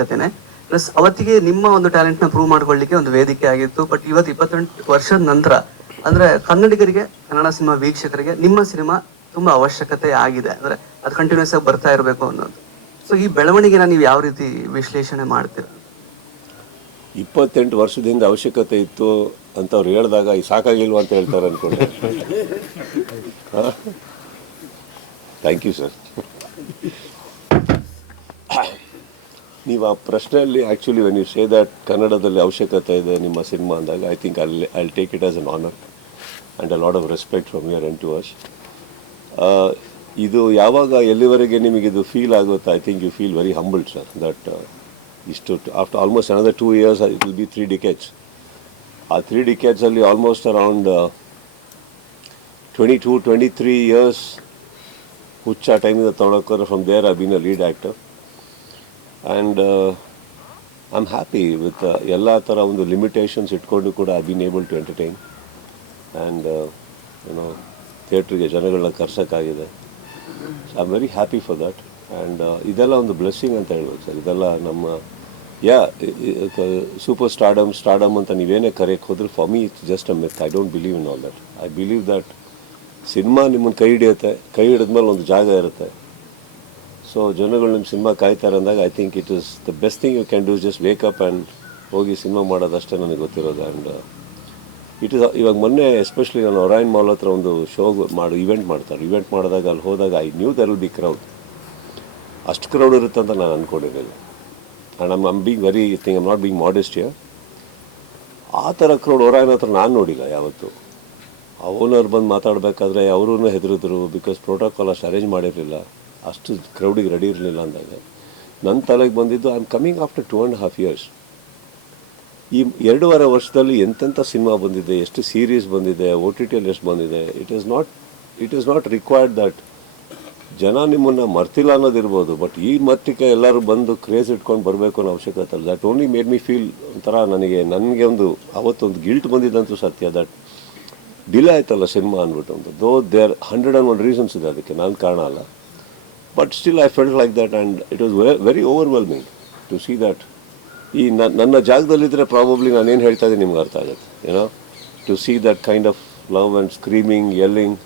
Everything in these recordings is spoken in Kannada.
ಪ್ಲಸ್ ಅವತ್ತಿಗೆ ನಿಮ್ಮ ಒಂದು ಟ್ಯಾಲೆಂಟ್ನ ಪ್ರೂವ್ ಮಾಡ್ಕೊಳ್ಳಿಕ್ಕೆ ಒಂದು ವೇದಿಕೆ ಆಗಿತ್ತು. ಬಟ್ ಇವತ್ತು ಇಪ್ಪತ್ತೆಂಟು ವರ್ಷದ ನಂತರ ಅಂದ್ರೆ ಕನ್ನಡಿಗರಿಗೆ ಕನ್ನಡ ಸಿನಿಮಾ ವೀಕ್ಷಕರಿಗೆ ನಿಮ್ಮ ಸಿನಿಮಾ ತುಂಬಾ ಅವಶ್ಯಕತೆ ಆಗಿದೆ. ಅಂದ್ರೆ ಅದು ಕಂಟಿನ್ಯೂಸ್ ಆಗಿ ಬರ್ತಾ ಇರಬೇಕು ಅನ್ನೋದು. ಸೊ ಈ ಬೆಳವಣಿಗೆನ ನೀವು ಯಾವ ರೀತಿ ವಿಶ್ಲೇಷಣೆ ಮಾಡ್ತೀರ? ಇಪ್ಪತ್ತೆಂಟು ವರ್ಷದಿಂದ ಅವಶ್ಯಕತೆ ಇತ್ತು ಅಂತ ಅವ್ರು ಹೇಳಿದಾಗ ಈ ಸಾಕಾಗಿಲ್ವಾ? ಅಂತ ಹೇಳ್ತಾರೆ ಅನ್ಕೊಂಡೆ. ಥ್ಯಾಂಕ್ ಯು ಸರ್ ನೀವು ಆ ಪ್ರಶ್ನೆಯಲ್ಲಿ actually when you say that ಕನ್ನಡದಲ್ಲಿ ಅವಶ್ಯಕತೆ ಇದೆ ನಿಮ್ಮ ಸಿನಿಮಾ ಅಂದಾಗ ಐ ಥಿಂಕ್ ಅಲ್ಲಿ I take it as an honour and a lot of respect from your end to us ಇದು ಯಾವಾಗ, ಎಲ್ಲಿವರೆಗೆ ನಿಮಗೆ ಇದು ಫೀಲ್ ಆಗುತ್ತೆ? I think you feel very humbled sir that ಇಷ್ಟು after almost another two years it will be three decades ಆ three ಡಿಕೆಟ್ಸಲ್ಲಿ almost around twenty two twenty three years ಹುಚ್ಚ ಟೈಮಿಂದ ತೊಗೊಳಕ್ಕೋದ್ರೆ from there I been a lead actor and I am happy with ಎಲ್ಲ ಥರ ಒಂದು ಲಿಮಿಟೇಷನ್ಸ್ ಇಟ್ಕೊಂಡು ಕೂಡ I been able to entertain and ಏನೋ ಥಿಯೇಟ್ರಿಗೆ ಜನಗಳನ್ನ ಕರ್ಸೋಕ್ಕಾಗಿದೆ. So I am very happy for that and ಇದೆಲ್ಲ ಒಂದು ಬ್ಲೆಸ್ಸಿಂಗ್ ಅಂತ ಹೇಳ್ಬೋದು ಸರ್. ಇದೆಲ್ಲ ನಮ್ಮ ಯಾ ಸೂಪರ್ ಸ್ಟಾರ್ಡಮ್ ಸ್ಟಾರ್ಡಮ್ ಅಂತ ನೀವೇನೇ ಕರೆಯಕ್ಕೆ ಹೋದ್ರೆ for me it's just a myth I don't believe in all that I believe that cinema ನಿಮ್ಮನ್ನು ಕೈ ಹಿಡಿಯುತ್ತೆ, ಕೈ ಹಿಡಿದ್ಮೇಲೆ ಒಂದು ಜಾಗ ಇರುತ್ತೆ. ಸೊ ಜನಗಳು ನಿಮ್ಮ ಸಿನಿಮಾ ಕಾಯ್ತಾರೆ ಅಂದಾಗ I think it is the best thing you can do just wake up and ಹೋಗಿ ಸಿನಿಮಾ ಮಾಡೋದಷ್ಟೇ ನನಗೆ ಗೊತ್ತಿರೋದು. ಆ್ಯಂಡ್ ಇಟ್ ಇಸ್ ಇವಾಗ ಮೊನ್ನೆ ಎಸ್ಪೆಷಲಿ ನಾನು ಒರಾಯನ್ ಮಾಲ್ ಹತ್ರ ಒಂದು ಶೋ ಮಾಡಿ ಇವೆಂಟ್ ಮಾಡ್ತಾರೆ. ಇವೆಂಟ್ ಮಾಡಿದಾಗ ಅಲ್ಲಿ ಹೋದಾಗ I knew there will be crowd ಅಷ್ಟು ಕ್ರೌಡ್ ಇರುತ್ತೆ ಅಂತ ನಾನು ಅಂದ್ಕೊಂಡಿರಲಿಲ್ಲ and I'm I'm being very thing I'm not being modest ಆ ಥರ ಕ್ರೌಡ್ ಒರಾಯನ್ ಹತ್ರ ನಾನು ನೋಡಿಲ್ಲ ಯಾವತ್ತು. ಆ ಓನರ್ ಬಂದು ಮಾತಾಡಬೇಕಾದ್ರೆ ಅವರೂ ಹೆದರಿದ್ರು ಬಿಕಾಸ್ ಪ್ರೋಟೋಕಾಲ್ ಅಷ್ಟು ಅರೇಂಜ್ ಮಾಡಿರಲಿಲ್ಲ. ಅಷ್ಟು ಕ್ರೌಡಿಗೆ ರೆಡಿ ಇರಲಿಲ್ಲ ಅಂದಾಗ ನನ್ನ ತಲೆಗೆ ಬಂದಿದ್ದು I am coming after two and half years ಈ ಎರಡೂವರೆ ವರ್ಷದಲ್ಲಿ ಎಂತೆಂಥ ಸಿನಿಮಾ ಬಂದಿದೆ, ಎಷ್ಟು ಸೀರೀಸ್ ಬಂದಿದೆ ಓ ಟಿ ಟಿಯಲ್ಲಿ ಎಷ್ಟು ಬಂದಿದೆ it is not it is not required that ಜನ ನಿಮ್ಮನ್ನು ಮರ್ತಿಲ್ಲ ಅನ್ನೋದಿರ್ಬೋದು ಬಟ್ ಈ ಮಟ್ಟಿಗೆ ಎಲ್ಲರೂ ಬಂದು ಕ್ರೇಜ್ ಇಟ್ಕೊಂಡು ಬರಬೇಕು ಅನ್ನೋ ಅವಶ್ಯಕತೆ ಅಲ್ಲ that only made me feel ಒಂಥರ ನನಗೆ ನನಗೆ ಒಂದು, ಅವತ್ತೊಂದು ಗಿಲ್ಟ್ ಬಂದಿದ್ದಂತೂ ಸತ್ಯ. ದಟ್ ಡಿಲೇ ಆಯ್ತಲ್ಲ ಸಿನಿಮಾ ಅಂದ್ಬಿಟ್ಟು ಒಂದು. Though there hundred and one reasons ಇದೆ ಅದಕ್ಕೆ, ನಾನು ಕಾರಣ ಅಲ್ಲ. But still I felt like that and it was very overwhelming to see that ಈ ನನ್ನ ಜಾಗದಲ್ಲಿದ್ದರೆ ಪ್ರಾಬಬ್ಲಿ ನಾನೇನು ಹೇಳ್ತಾ ಇದ್ದೀನಿ ನಿಮ್ಗೆ ಅರ್ಥ ಆಗುತ್ತೆ ಏನೋ to see that kind of love and screaming yelling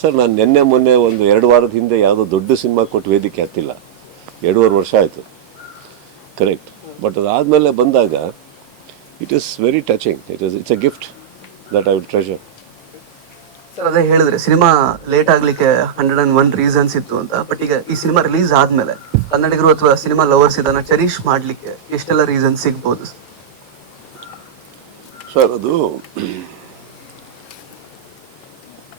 sir ನಾನು ನಿನ್ನೆ ಮೊನ್ನೆ ಒಂದು ಎರಡು ವಾರದ ಹಿಂದೆ ಯಾವುದೋ ದೊಡ್ಡ ಸಿನಿಮಾ ಕೊಟ್ಟು ವೇದಿಕೆ ಹತ್ತಿಲ್ಲ. ಎರಡೂವರೆ ವರ್ಷ ಆಯಿತು. ಕರೆಕ್ಟ್ ಬಟ್ ಅದಾದಮೇಲೆ ಬಂದಾಗ it is very touching it is it's a gift that I will treasure sir, ಅದೇ ಹೇಳಿದ್ರೆ ಸಿನಿಮಾ ಲೇಟ್ ಆಗ್ಲಿಕ್ಕೆ ಹಂಡ್ರೆಡ್ ಅಂಡ್ ಒನ್ ರೀಸನ್ಸ್ ಇತ್ತು ಅಂತ. ಬಟ್ ಈಗ ಈ ಸಿನಿಮಾ ರಿಲೀಸ್ ಆದ್ಮೇಲೆ ಕನ್ನಡಿಗರು ಅಥವಾ ಸಿನಿಮಾ ಲವರ್ಸ್ ಇದನ್ನ ಚೆರಿಶ್ ಮಾಡ್ಲಿಕ್ಕೆ ಎಷ್ಟೆಲ್ಲ ರೀಸನ್ ಸಿಗ್ಬೋದು ಸರ್? ಅದು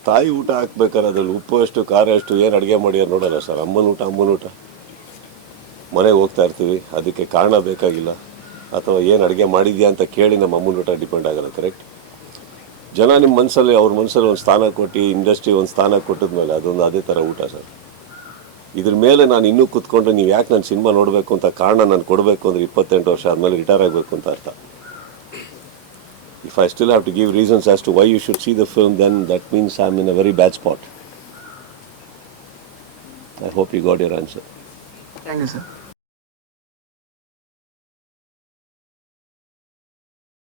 ತಾಯಿ ಊಟ ಹಾಕ್ಬೇಕಾದ್ರೆ ಅದ್ರಲ್ಲಿ ಉಪ್ಪು ಎಷ್ಟು ಖಾರ ಎಷ್ಟು ಏನು ಅಡುಗೆ ಮಾಡ್ಯಾರ ನೋಡಲ್ಲ ಸರ್. ಅಮ್ಮನ ಊಟ ಅಮ್ಮನ ಊಟ. ಮನೆಗೆ ಹೋಗ್ತಾ ಇರ್ತೀವಿ. ಅದಕ್ಕೆ ಕಾರಣ ಬೇಕಾಗಿಲ್ಲ. ಅಥವಾ ಏನು ಅಡುಗೆ ಮಾಡಿದ್ಯಾ ಅಂತ ಕೇಳಿ ನಮ್ಮ ಅಮ್ಮನ ಊಟ ಡಿಪೆಂಡ್ ಆಗಲ್ಲ ಕರೆಕ್ಟ್ ಜನ ನಿಮ್ಮ ಮನಸ್ಸಲ್ಲಿ ಅವ್ರ ಮನಸ್ಸಲ್ಲಿ ಒಂದು ಸ್ಥಾನ ಕೊಟ್ಟು ಇಂಡಸ್ಟ್ರಿ ಒಂದು ಸ್ಥಾನ ಕೊಟ್ಟಿದ್ಮೇಲೆ ಅದೊಂದು ಅದೇ ಥರ ಊಟ ಸರ್. ಇದ್ರ ಮೇಲೆ ನಾನು ಇನ್ನೂ ಕೂತ್ಕೊಂಡು ನೀವು ಯಾಕೆ ನಾನು ಸಿನಿಮಾ ನೋಡಬೇಕು ಅಂತ ಕಾರಣ ನಾನು ಕೊಡಬೇಕು ಅಂದರೆ ಇಪ್ಪತ್ತೆಂಟು ವರ್ಷ ಆದಮೇಲೆ ರಿಟೈರ್ ಆಗಬೇಕು ಅಂತ ಅರ್ಥ. If I still have to give reasons as to why you should should the film then that means means I'm in a very bad spot I hope you got your answer thank you sir